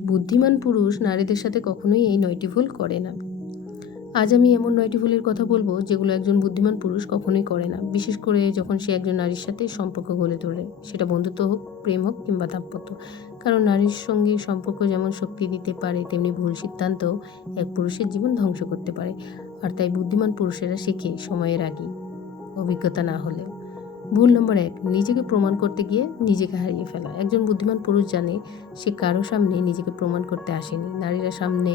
বুদ্ধিমান পুরুষ নারীদের সাথে কখনোই এই ৯টি ভুল করে না। আজ আমি এমন ৯টি ভুলের কথা বলবো যেগুলো একজন বুদ্ধিমান পুরুষ কখনোই করে না, বিশেষ করে যখন সে একজন নারীর সাথে সম্পর্ক গড়ে তোলে, সেটা বন্ধুত্ব হোক, প্রেম হোক কিংবা দাম্পত্য। কারণ নারীর সঙ্গে সম্পর্ক যেমন শক্তি দিতে পারে, তেমনি ভুল সিদ্ধান্তও এক পুরুষের জীবন ধ্বংস করতে পারে। আর তাই বুদ্ধিমান পুরুষেরা শেখে সময়ের আগেই, অভিজ্ঞতা না হলেও। ভুল নম্বর ১, নিজেকে প্রমাণ করতে গিয়ে নিজেকে হারিয়ে ফেলা। একজন বুদ্ধিমান পুরুষ জানে সে কারো সামনে নিজেকে প্রমাণ করতে আসেনি। নারীরা সামনে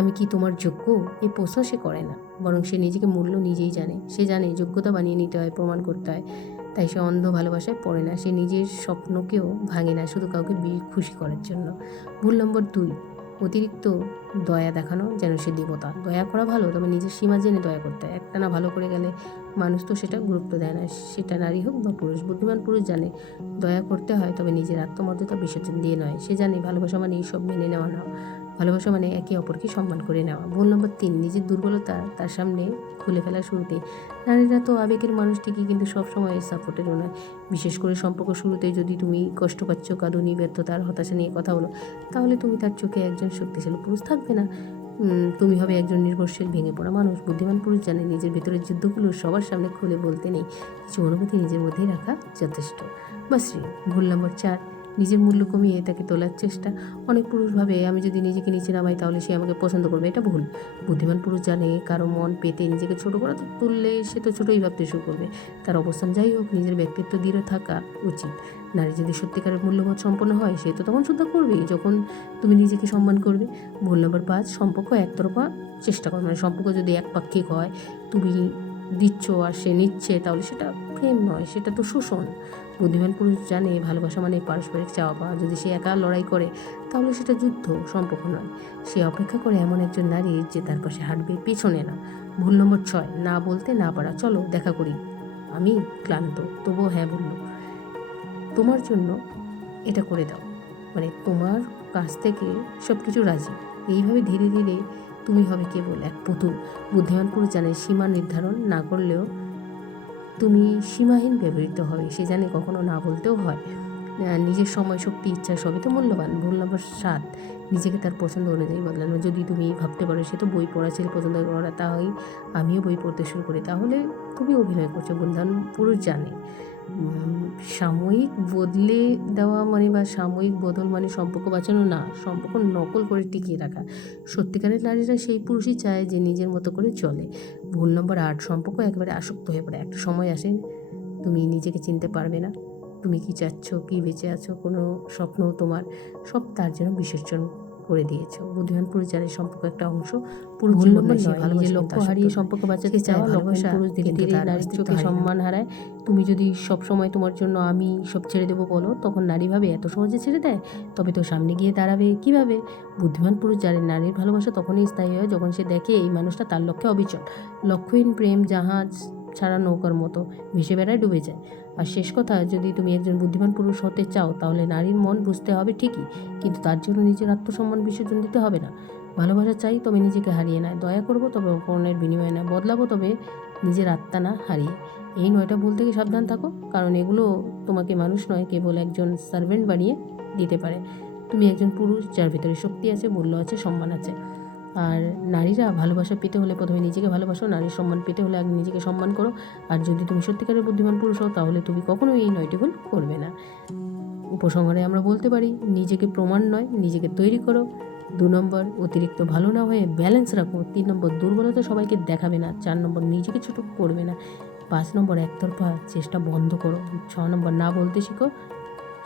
আমি কি তোমার যোগ্য, এই প্রশ্ন সে করে না, বরং সে নিজেকে মূল্য নিজেই জানে। সে জানে যোগ্যতা বানিয়ে নিতে হয়, প্রমাণ করতে হয়। তাই সে অন্ধ ভালোবাসায় পড়ে না, সে নিজের স্বপ্নকেও ভাঙে না শুধু কাউকে খুশি করার জন্য। ভুল নম্বর ২, অতিরিক্ত দয়া দেখানো যেন সে দেবতা। দয়া করা ভালো, তবে নিজের সীমা জেনে দয়া করতে হয়। একটানা ভালো করে গেলে মানুষ তো সেটা গুরুত্ব দেয় না, সেটা নারী হোক বা পুরুষ। বুদ্ধিমান পুরুষ জানে দয়া করতে হয়, তবে নিজের আত্মমর্যাদা বিসর্জন দিয়ে নয়। সে জানে ভালোবাসা মানে এইসব মেনে নেওয়া না, ভালোবাসা মানে একে অপরকে সম্মান করে নেওয়া। ভুল নম্বর ৩, নিজের দুর্বলতা তার সামনে খুলে ফেলা শুরুতে। নারীরা তো আবেগের মানুষ ঠিকই, কিন্তু সবসময় সাপোর্টেরও নয়। বিশেষ করে সম্পর্ক শুরুতে যদি তুমি কষ্ট পাচ্ছ, কাঁদুনি, ব্যর্থতার হতাশা নিয়ে কথা বলো, তাহলে তুমি তার চোখে একজন শক্তিশালী পুরুষ থাকবে না, তুমি হবে একজন নির্ভরশীল, ভেঙে পড়া মানুষ। বুদ্ধিমান পুরুষ জানে নিজের ভেতরের যুদ্ধগুলো সবার সামনে খুলে বলতে নেই, কিছু অনুভূতি নিজের মধ্যেই রাখা যথেষ্ট। বাসরি। ভুল নম্বর ৪, নিজের মূল্য কমিয়ে তাকে তোলার চেষ্টা। অনেক পুরুষ ভাবে আমি যদি নিজেকে নিচে নামাই তাহলে সে আমাকে পছন্দ করবে, এটা ভুল। বুদ্ধিমান পুরুষ জানে কারো মন পেতে নিজেকে ছোট করে তুললে সে তো ছোটই ভাবতে শুরু করবে। তার অবস্থান যাই হোক, নিজের ব্যক্তিত্ব দৃঢ় থাকা উচিত। নারী যদি সত্যিকারের মূল্যবোধ সম্পন্ন হয়, সে তো তখন শ্রদ্ধা করবেই যখন তুমি নিজেকে সম্মান করবে। ভুল নম্বর ৫, সম্পর্ক একতরফা চেষ্টা করো। মানে সম্পর্ক যদি একপাক্ষিক হয়, তুমি দিচ্ছ আর সে নিচ্ছে, তাহলে সেটা প্রেম নয়, সেটা তো শোষণ। বুদ্ধিমান পুরুষ জানে ভালোবাসা মানে পারস্পরিক চাওয়া পাওয়া। যদি সে একা লড়াই করে, তাহলে সেটা যুদ্ধ, সম্পর্ক নয়। সে অপেক্ষা করে এমন একজন নারী যে তার পাশে হাঁটবে, পেছনে না। ভুল নম্বর ৬, না বলতে না পারা। চলো দেখা করি, আমি ক্লান্ত, তবুও হ্যাঁ বলল। তোমার জন্য এটা করে দাও, মানে তোমার কাছ থেকে সব কিছু রাজি। এইভাবে ধীরে ধীরে তুমি হবে কেবল এক পুতুল। বুদ্ধিমান পুরুষ জানে সীমা নির্ধারণ না করলেও তুমি সীমাহীন ব্যবহৃত হবে। সে জানে কখনো না বলতেও হয়। নিজের সময়, শক্তি, ইচ্ছা সবই তো মূল্যবান। ভুল নম্বর ৭, নিজেকে তার পছন্দ অনুযায়ী বদলানো। যদি তুমি ভাবতে পারো সে তো বই পড়া ছেলে পছন্দ করা, তাই আমিও বই পড়তে শুরু করি, তাহলে তুমি অভিনয় করছো। বুদ্ধিমান পুরুষ জানে সাময়িক বদলে দেওয়া মানে বা সাময়িক বদল মানে সম্পর্ক বাঁচানো না, সম্পর্ক নকল করে টিকিয়ে রাখা। সত্যিকারের নারীরা সেই পুরুষই চায় যে নিজের মতো করে চলে। ভুল নম্বর ৮, সম্পর্ক একেবারে আসক্ত হয়ে পড়ে। একটা সময় আসে তুমি নিজেকে চিনতে পারবে না, তুমি কি চাচ্ছ, কি বেঁচে আছো, কোনো স্বপ্ন তোমার সব তার জন্য বিসর্জন করে দিয়েছো। বুদ্ধিমান পুরুষ জানে সম্পর্ক একটা অংশ, পুরো জীবন নয়। সে নিজের লক্ষ্য হারিয়ে সম্পর্ক বাঁচাতে চাওয়া ভালোবাসা পুরুষ ধীরে ধীরে নারীর চোখে সম্মান হারায়। তুমি যদি সব সময় তোমার জন্য আমি সব ছেড়ে দেবো বলো, তখন নারী ভাবে এত সহজে ছেড়ে দেয়, তবে তো সামনে গিয়ে দাঁড়াবে কিভাবে। বুদ্ধিমান পুরুষ জানে নারীর ভালোবাসা তখনই স্থায়ী হয় যখন সে দেখে এই মানুষটা তার লক্ষ্যে অবিচল। লক্ষ্যহীন প্রেম জাহাজ ছাড়া নৌকার মতো ভেসে বেড়ায়, ডুবে যায়। আর শেষ কথা, যদি তুমি একজন বুদ্ধিমান পুরুষ হতে চাও, তাহলে নারীর মন বুঝতে হবে ঠিকই, কিন্তু তার জন্য নিজের আত্মসম্মান বিসর্জন দিতে হবে না। ভালোবাসা চাই, তবে নিজেকে হারিয়ে নয়। দয়া করবো, তবে অপমানের বিনিময়ে না। বদলাবো, তবে নিজের আত্মা না হারিয়ে। এই ৯টা ভুল থেকে সাবধান থাকো, কারণ এগুলো তোমাকে মানুষ নয়, কেবল একজন সার্ভেন্ট বানিয়ে দিতে পারে। তুমি একজন পুরুষ যার ভিতরে শক্তি আছে, মূল্য আছে, সম্মান আছে। আর নারীরা ভালোবাসা পেতে হলে প্রথমে নিজেকে ভালোবাসো, নারীর সম্মান পেতে হলে আগে নিজেকে সম্মান করো। আর যদি তুমি সত্যিকারের বুদ্ধিমান পুরুষ হও, তাহলে তুমি কখনোই এই ৯টি ভুল করবে না। উপসংহারে আমরা বলতে পারি, নিজেকে প্রমাণ নয়, নিজেকে তৈরি করো। ২ নম্বর, অতিরিক্ত ভালো না হয়ে ব্যালেন্স রাখো। ৩ নম্বর, দুর্বলতা সবাইকে দেখাবে না। ৪ নম্বর, নিজেকে ছোট করবে না। ৫ নম্বর, একতরফা চেষ্টা বন্ধ করো। ৬ নম্বর, না বলতে শিখো।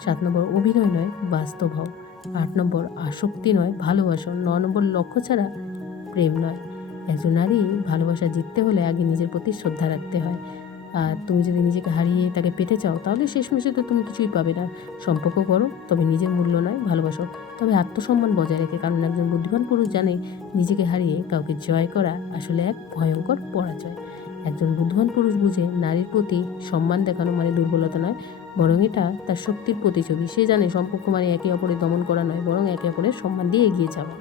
৭ নম্বর, অভিনয় নয়, বাস্তব হও। ৮ নম্বর, আসক্তি নয়, ভালোবাসো। ৯ নম্বর, লক্ষ্য ছাড়া প্রেম নয়। একজন নারী ভালোবাসা জিততে হলে আগে নিজের প্রতি শ্রদ্ধা রাখতে হয়। আর তুমি যদি নিজেকে হারিয়ে তাকে পেতে চাও, তাহলে শেষমেশে তো তুমি কিছুই পাবে না। সম্পর্ক করো, তবে নিজের মূল্য নয়, ভালোবাসো, তবে আত্মসম্মান বজায় রেখে। কারণ একজন বুদ্ধিমান পুরুষ জানে নিজেকে হারিয়ে কাউকে জয় করা আসলে এক ভয়ঙ্কর পরাজয়। একজন বুদ্ধিমান পুরুষ বুঝে নারীর প্রতি সম্মান দেখানো মানে দুর্বলতা নয়, বরং এটা তার শক্তির প্রতিছবি। সে জানে সম্পর্ক মানে একে অপরের দমন করা নয়, বরং একে অপরের সম্মান দিয়ে এগিয়ে যাওয়া।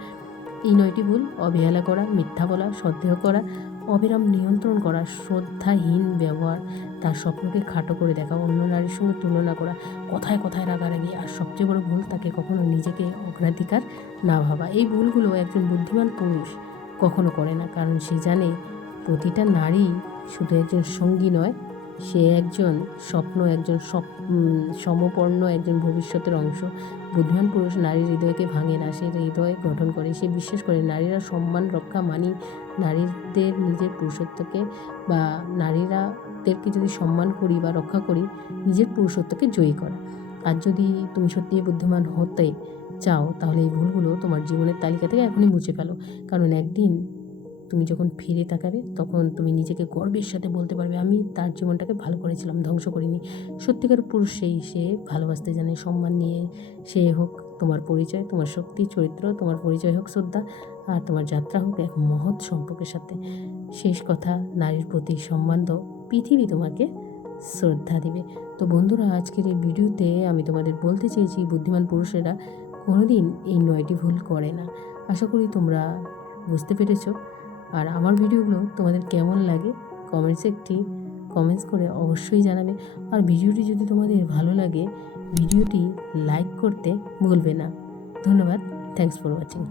এই 9টি ভুল: অবহেলা করা, মিথ্যা বলা, সন্দেহ করা, অবিরাম নিয়ন্ত্রণ করা, শ্রদ্ধাহীন ব্যবহার, তার স্বপ্নকে খাটো করে দেখা, অন্য নারীর সঙ্গে তুলনা করা, কথায় কথায় রাগারাগি, আর সবচেয়ে বড় ভুল, তাকে কখনো নিজেকে অগ্রাধিকার না ভাবা। এই ভুলগুলো একজন বুদ্ধিমান পুরুষ কখনো করে না, কারণ সে জানে প্রতিটা নারী শুধু একজন সঙ্গী নয়, সে একজন স্বপ্ন, একজন সমপর্ণ একজন ভবিষ্যতের অংশ। বুদ্ধিমান পুরুষ নারীর হৃদয়কে ভাঙে না, সে হৃদয় গঠন করে। সে বিশ্বাস করে নারীরা সম্মান রক্ষা মানি নারীদের নিজের পুরুষত্বকে, বা নারীরাদেরকে যদি সম্মান করি বা রক্ষা করি, নিজের পুরুষত্বকে জয়ী করা। আর যদি তুমি সত্যিই বুদ্ধিমান হতে চাও, তাহলে এই ভুলগুলো তোমার জীবনের তালিকা থেকে এখনই মুছে ফেলো, কারণ একদিন তুমি যখন ফিরে তাকাবে, তখন তুমি নিজেকে গর্বের সাথে বলতে পারবে, আমি তার জীবনটাকে ভালো করেছিলাম, ধ্বংস করিনি। সত্যিকার পুরুষ সে ভালোবাসতে জানে। সম্মান নিয়ে সে হোক তোমার পরিচয়, তোমার শক্তি, চরিত্র, তোমার পরিচয় হোক শ্রদ্ধা, আর তোমার যাত্রা হোক এক মহৎ সম্পর্কের সাথে। শেষ কথা, নারীর প্রতি সম্মান দাও, পৃথিবী তোমাকে শ্রদ্ধা দিবে। তো বন্ধুরা, আজকের এই ভিডিওতে আমি তোমাদের বলতে চেয়েছি, বুদ্ধিমান পুরুষেরা কোনোদিন এই 9টি ভুল করে না। আশা করি তোমরা বুঝতে পেরেছো। আর আমার ভিডিওগুলো তোমাদের কেমন লাগে কমেন্টস করে অবশ্যই জানাবে। আর ভিডিওটি যদি তোমাদের ভালো লাগে, ভিডিওটি লাইক করতে ভুলবে না। ধন্যবাদ। Thanks for watching.